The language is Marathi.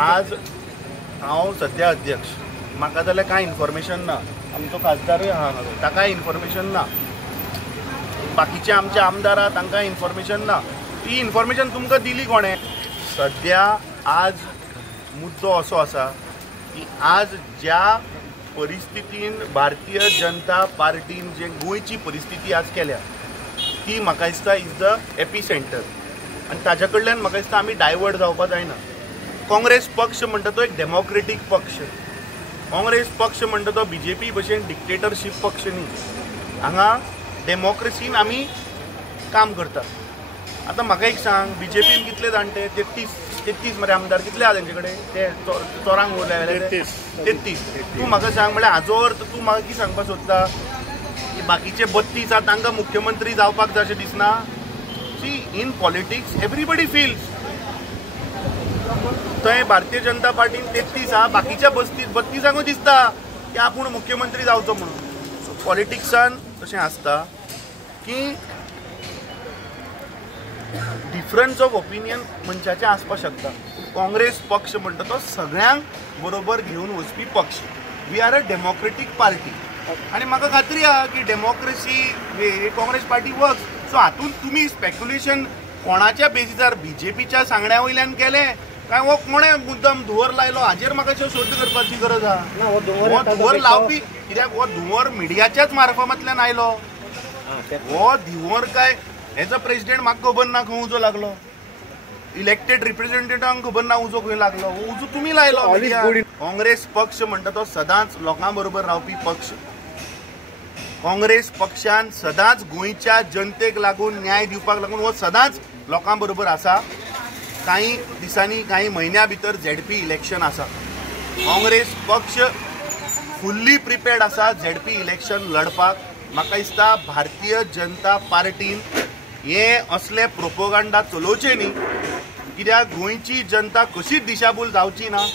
आज हांव सध्या अध्यक्ष, म्हाका जाल्यार कांय इन्फॉर्मेशन ना, आमचो खासदारूय आहा ताकाय इन्फॉर्मेशन ना, बाकीचे आमचे आमदार आहा तांकां इन्फॉर्मेशन ना. ती इन्फॉर्मेशन तुमकां दिली कोणें? सध्या आज मुद्दो असो आसा की आज ज्या परिस्थितीन भारतीय जनता पार्टीन जे गोंयची परिस्थिती आज केल्या ती म्हाका दिसता इज द एपी सेंटर, आनी ताज्या कडल्यान म्हाका दिसता आमी डायवर्ट जावपा जायना. काँग्रेस पक्ष म्हणटा तो एक डेमोक्रेटीक पक्ष. काँग्रेस पक्ष म्हणटा तो BJP भशेन डिक्टेटरशीप पक्ष न्ही. हांगा डेमोक्रेसीन आमी काम करतात. आतां म्हाका एक सांग, BJPन कितले जाणटे? 33 मरे आमदार कितले आहा तेंचे कडेन? ते चोरांक उरले 33. तूं म्हाका सांग, म्हळ्यार हाजो अर्थ तूं म्हाका कितें सांगपाक सोदता की बाकीचे 32 आहा तांकां मुख्यमंत्री जावपाक जाय अशें दिसना? See, in politics everybody feels. थंय भारतीय जनता पार्टीन 33 आहा, बाकीच्या 32 दिसता की आपूण मुख्यमंत्री जावचो म्हणून. सो पॉलिटिक्सान तशें आसता की डिफरन्स ऑफ ओपिनियन मनशाचे आसपाक शकता. काँग्रेस पक्ष म्हणटा तो सगळ्यांक बरोबर घेवन वचपी पक्ष. We are a democratic party आनी म्हाका खात्री आहा की democracy Congress party works. So हातूंत तुमी स्पेक्युलेशन कोणाच्या बेजिसार BJPच्या सांगण्या वयल्यान केलें काय हो कोणें मुद्दम धुंवर लायलो हाजेर म्हाका शोध करपाची गरज आहा. हो धुंवर लावपी कित्याक हो धुंवर मिडियाच्याच मार्फतांतल्यान आयलो. हो धुंवर काय हेजो प्रेसिडेंट म्हाका खबर ना खंय उजो लागलो, इलेक्टेड रिप्रेझेंटेटिव्हांक खबर ना उजो खंय लागलो. हो उजो तुमी लायलो. काँग्रेस पक्ष म्हणटा तो सदांच लोकां बरोबर रावपी पक्ष. काँग्रेस पक्षान सदांच गोंयच्या जनतेक लागून न्याय दिवपाक लागून हो सदांच लोकां बरोबर आसा. काही दिसांनी काही म्हयन्या भितर ZP इलेक्शन आसा. काँग्रेस पक्ष फुल्ली प्रिपेर्ड आसा ZP इलेक्शन लडपाक. म्हाका दिसता भारतीय जनता पार्टीन हे असले प्रोपोगंडा चलोवचे न्ही, कित्याक गोंयची जनता कशीच दिशाभूल जावची ना.